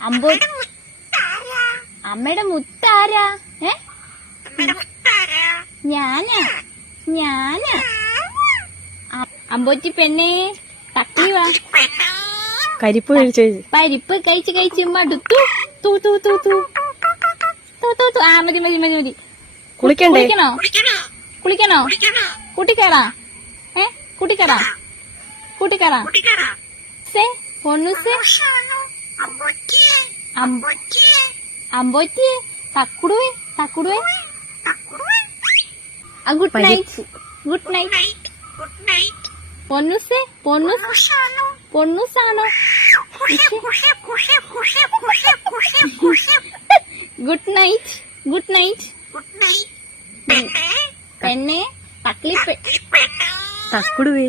അമ്പോ അമ്മയുടെ മുത്താരാ? ഞാനാ അമ്പോറ്റി പെണ്ണേ തക്കളി വാ. പരിപ്പ് കഴിച്ചു പരിപ്പ് കഴിച്ച് മടുത്തു. തൂ തൂ തൂ തൂ തൂ തൂ തൂ. ആ മതി മതി മതി മതി. കുളിക്കണ്ടേ? കുളിക്കണോ? കൂട്ടിക്കയറാ? കൂട്ടിക്കയറാ സേ പൊണ്ണു സേ അമ്പോറ്റി തക്കുടുവേ. Good night. പൊന്നുസേ പൊണ്ണുസാണോ? Good night. പെണ്ണെ തക്കുടുവേ.